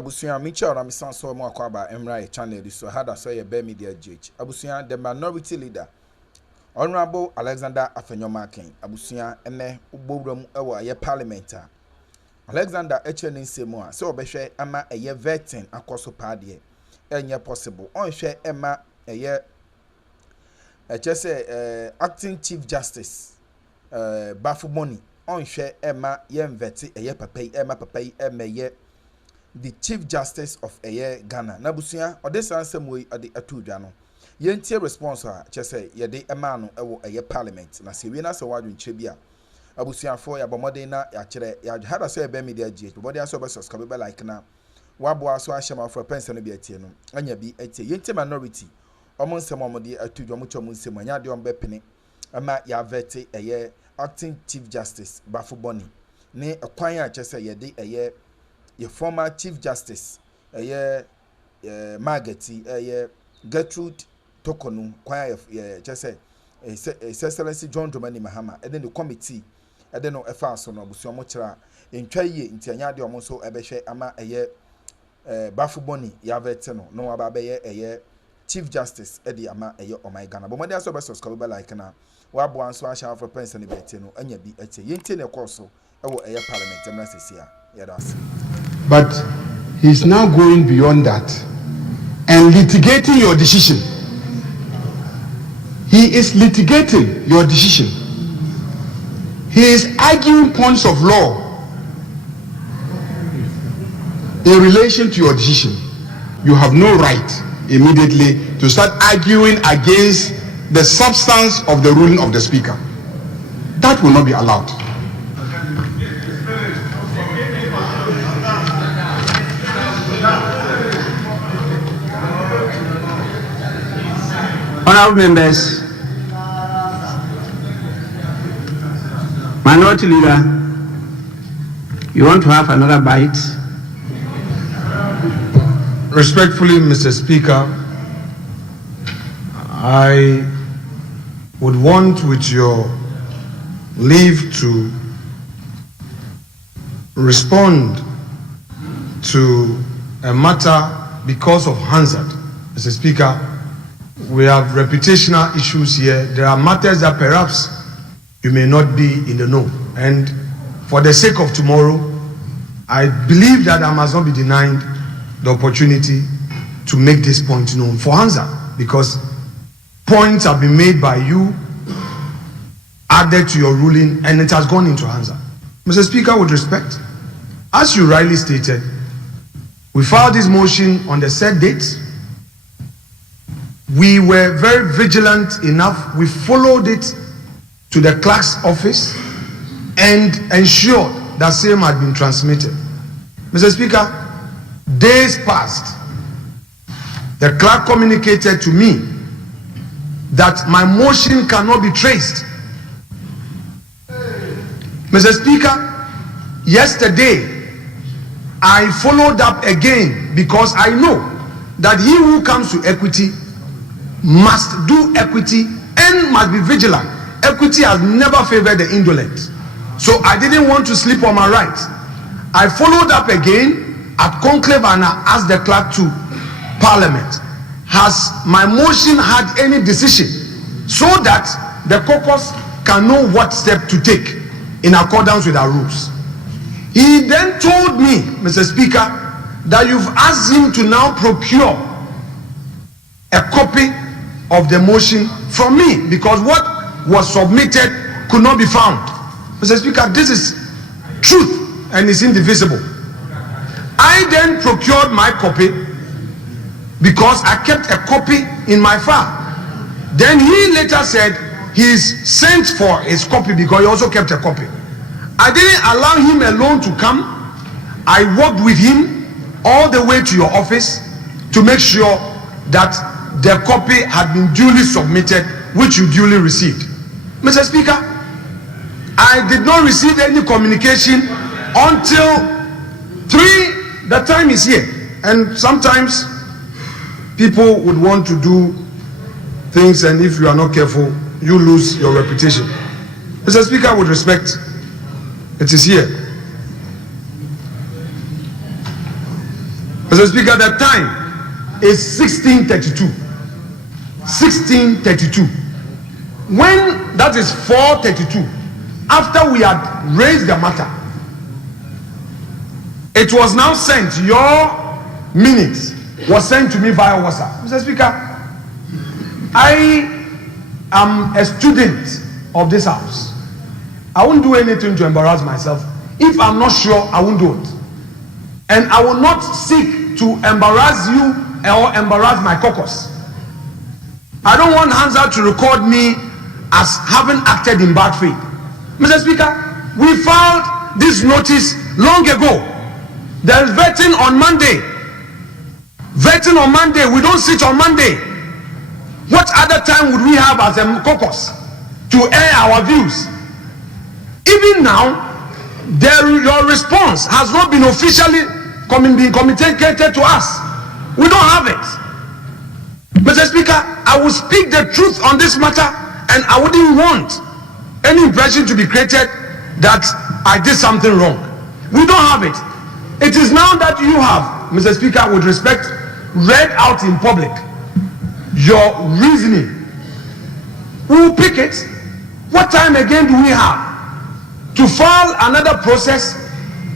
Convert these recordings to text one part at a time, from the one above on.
abusuya micha na misanso mo akwaba emra channel so hada so ye be media judge abusuya the minority leader Honorable Alexander Afenyo You abusuya ene ugbowram ewo ye parliament Alexander Echeni nsemu a se obehwe ama eye vetting akoso paade enye possible onhwe ema eye echese acting chief justice bafu money onhwe ema ye mveti eye papai ema papai emeye the chief justice of eye Ghana na busuya odesa nsemu ade atudwa no yentie response a chese yede ema no ewo eye parliament na se wi na se wadun chebia abusuafo ya bomode na ya kire ya hada so ebe media gh bomode aso be subscribe be like na wabo aso ahyema for pension no bi atie no anya bi atie yentie minority omo nsem omode atudwo mo chomo nsem anya de ombe pene ama ya vete eye acting chief justice bafu boni ne akwan a chese yede eye ye former chief justice eye Margeti eye Gertrude Tokonu kwan ye chese Excellency John Dramani Mahama and then the committee and then no efa so no abusu omo kira entwa ye nti anya de omo so ebehwe ama eye bafu boni ya vete no aba be eye chief justice edi ama eye omai Ghana but mode aso be subscribe like na wa bo anso a sha for pension be tie no anya bi atie yenti ne course ewo eye parliament emra sesia ya das. But he's now going beyond that and litigating your decision. He is litigating your decision. He is arguing points of law in relation to your decision. You have no right immediately to start arguing against the substance of the ruling of the speaker. That will not be allowed. Honorable members, Minority Leader, you want to have another bite? Respectfully, Mr. Speaker, I would want, with your leave, to respond to a matter because of Hansard. Mr. Speaker, we have reputational issues here. There are matters that perhaps you may not be in the know. And for the sake of tomorrow, I believe that I must not be denied the opportunity to make this point known for Hansa, because points have been made by you, added to your ruling, and it has gone into Hansa. Mr. Speaker, with respect, as you rightly stated, we filed this motion on the said date. We were very vigilant enough. We followed it to the clerk's office and ensured that same had been transmitted. Mr. Speaker, days passed. The clerk communicated to me that my motion cannot be traced. Mr. Speaker, yesterday I followed up again because I know that he who comes to equity must do equity and must be vigilant. Equity has never favored the indolent. So I didn't want to sleep on my rights. I followed up again at conclave and I asked the clerk to Parliament, has my motion had any decision so that the caucus can know what step to take in accordance with our rules? He then told me, Mr. Speaker, that you've asked him to now procure a copy of the motion from me because what was submitted could not be found. Mr. Speaker, this is truth and is indivisible. I then procured my copy because I kept a copy in my file. Then he later said he's sent for his copy because he also kept a copy. I didn't allow him alone to come. I worked with him all the way to your office to make sure that the copy had been duly submitted, which you duly received. Mr. Speaker, I did not receive any communication until 3, the time is here. And sometimes people would want to do things, and if you are not careful, you lose your reputation. Mr. Speaker, with respect, it is here. Mr. Speaker, the time is 16:32. 16:32. When that is 4:32, after we had raised the matter, it was now sent. Your minutes was sent to me via WhatsApp. Mr. Speaker, I am a student of this house. I won't do anything to embarrass myself. If I'm not sure, I won't do it. And I will not seek to embarrass you or embarrass my caucus. I don't want Hansa to record me as having acted in bad faith. Mr. Speaker, we filed this notice long ago. There is vetting on Monday. Vetting on Monday. We don't sit on Monday. What other time would we have as a caucus to air our views? Even now, your response has not been officially been communicated to us. We don't have it. Mr. Speaker, I will speak the truth on this matter, and I wouldn't want any impression to be created that I did something wrong. We don't have it. It is now that you have, Mr. Speaker, with respect, read out in public your reasoning. We will pick it. What time again do we have to file another process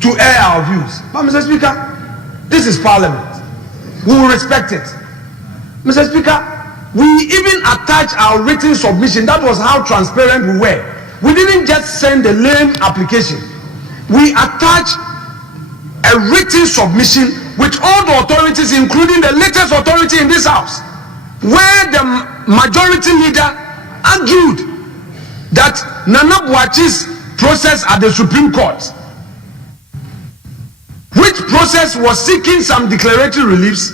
to air our views? But Mr. Speaker, this is Parliament. We will respect it. Mr. Speaker, we even attach our written submission. That was how transparent we were. We didn't just send a lame application. We attached a written submission with all the authorities, including the latest authority in this house, where the majority leader argued that Nana Boachi's process at the Supreme Court, which process was seeking some declaratory reliefs,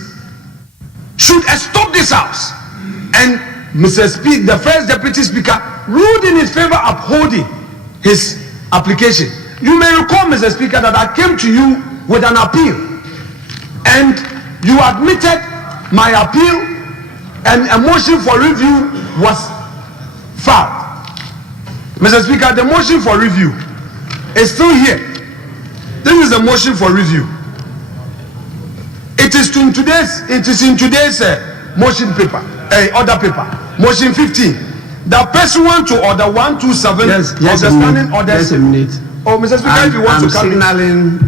should stop this house. And Mr. Speaker, the first deputy speaker, ruled in his favor, upholding his application. You may recall, Mr. Speaker, that I came to you with an appeal, and you admitted my appeal, and a motion for review was filed. Mr. Speaker, the motion for review is still here. This is the motion for review. It is in today's motion paper, order paper, motion 15. The pursuant to order 127 yes, of the standing orders. Just a minute. Oh, Mr. Speaker, if you want to come in.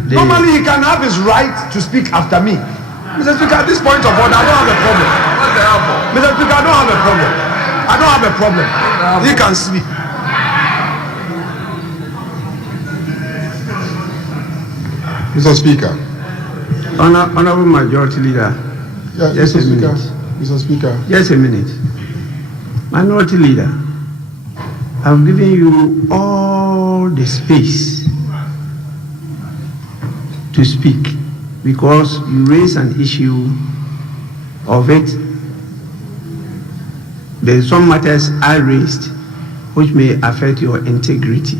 Normally, he can have his right to speak after me. Mr. Speaker, at this point of order, I don't have a problem. Mr. Speaker, I don't have a problem. I don't have a problem. He can speak. Mr. Speaker. Honorable Majority Leader. Yeah, just Mr. a minute. Mr. Speaker. Just a minute. Minority Leader, I've given you all the space to speak because you raised an issue of it. There are some matters I raised which may affect your integrity.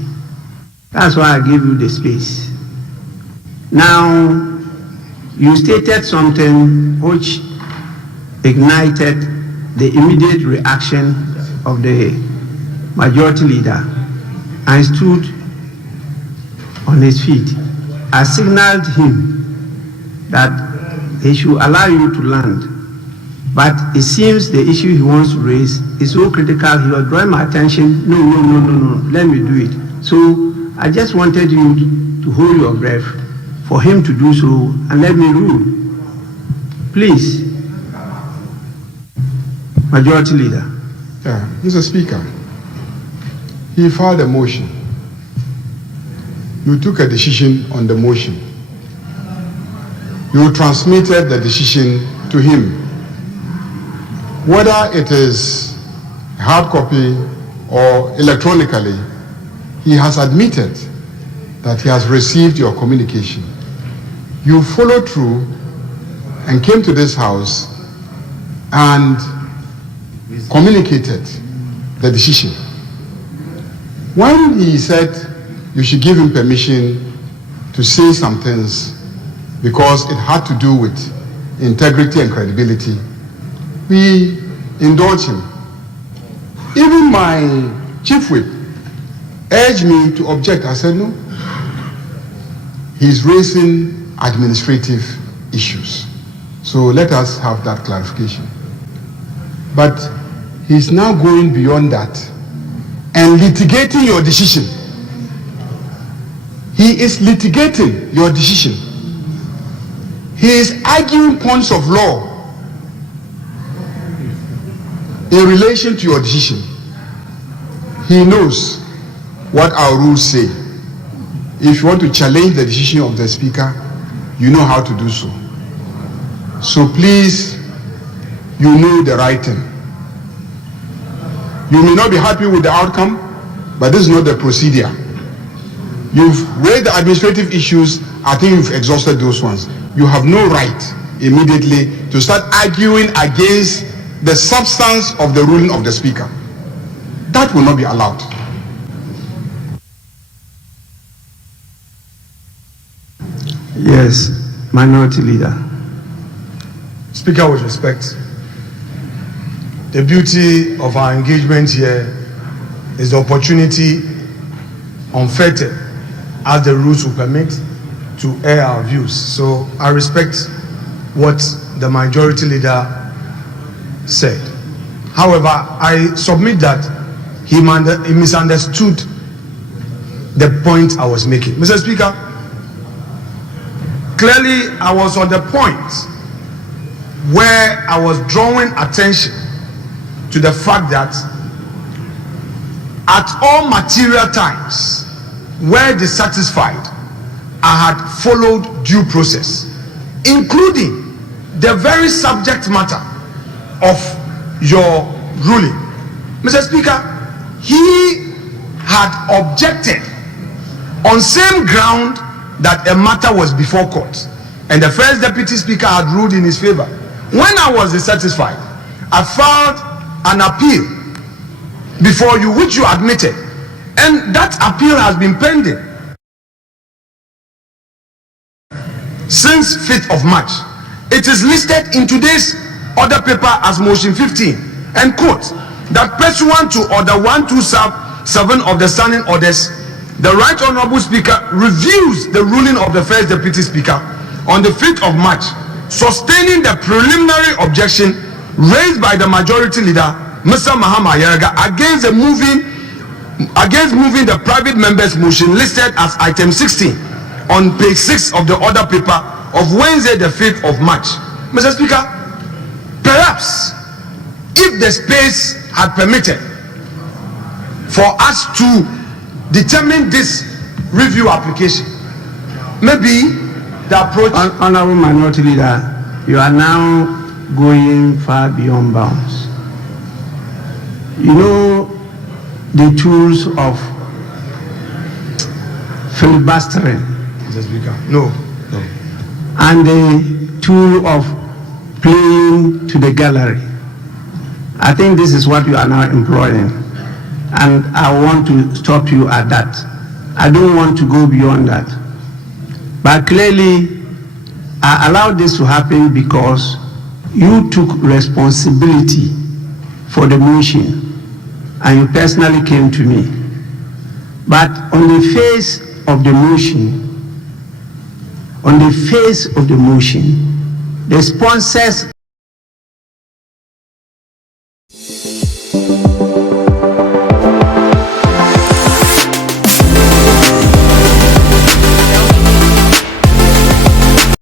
That's why I gave you the space. Now, you stated something which ignited the immediate reaction of the majority leader and stood on his feet. I signaled him that he should allow you to land. But it seems the issue he wants to raise is so critical, he was drawing my attention. No, let me do it. So I just wanted you to hold your breath for him to do so and let me rule. Please, Majority Leader. Yeah, Mr. Speaker, he filed a motion. You took a decision on the motion. You transmitted the decision to him. Whether it is hard copy or electronically, he has admitted that he has received your communication. You followed through and came to this house and communicated the decision. When he said you should give him permission to say some things because it had to do with integrity and credibility, we indulged him. Even my chief whip urged me to object. I said no. He's raising administrative issues. So let us have that clarification. But he's now going beyond that and litigating your decision. He is litigating your decision. He is arguing points of law in relation to your decision. He knows what our rules say. If you want to challenge the decision of the Speaker, you know how to do so. So please, you know the right thing. You may not be happy with the outcome, but this is not the procedure. You've raised the administrative issues. I think you've exhausted those ones. You have no right immediately to start arguing against the substance of the ruling of the Speaker. That will not be allowed. Yes, Minority Leader. Speaker, with respect, the beauty of our engagement here is the opportunity unfettered, as the rules will permit, to air our views. So I respect what the Majority Leader said. However, I submit that he misunderstood the point I was making. Mr. Speaker, clearly I was on the point where I was drawing attention to the fact that at all material times, where dissatisfied, I had followed due process, including the very subject matter of your ruling. Mr. Speaker, he had objected on same ground that a matter was before court, and the first Deputy Speaker had ruled in his favor. When I was dissatisfied, I filed an appeal before you, which you admitted, and that appeal has been pending since 5th of March. It is listed in today's order paper as motion 15, and quote, that pursuant to order 127 of the standing orders, the Right Honorable Speaker reviews the ruling of the first Deputy Speaker on the 5th of March, sustaining the preliminary objection raised by the Majority Leader, Mr. Mahama Yaraga, against moving the private member's motion listed as item 16 on page 6 of the order paper of Wednesday the 5th of March. Mr. Speaker, perhaps if the space had permitted for us to determine this review application, maybe the approach... Honorable Minority Leader, you are now going far beyond bounds. You know the tools of filibustering. Mr. Speaker, no. And the tool of playing to the gallery. I think this is what you are now employing, and I want to stop you at that. I don't want to go beyond that. But clearly, I allowed this to happen because you took responsibility for the motion and you personally came to me. But on the face of the motion, the sponsors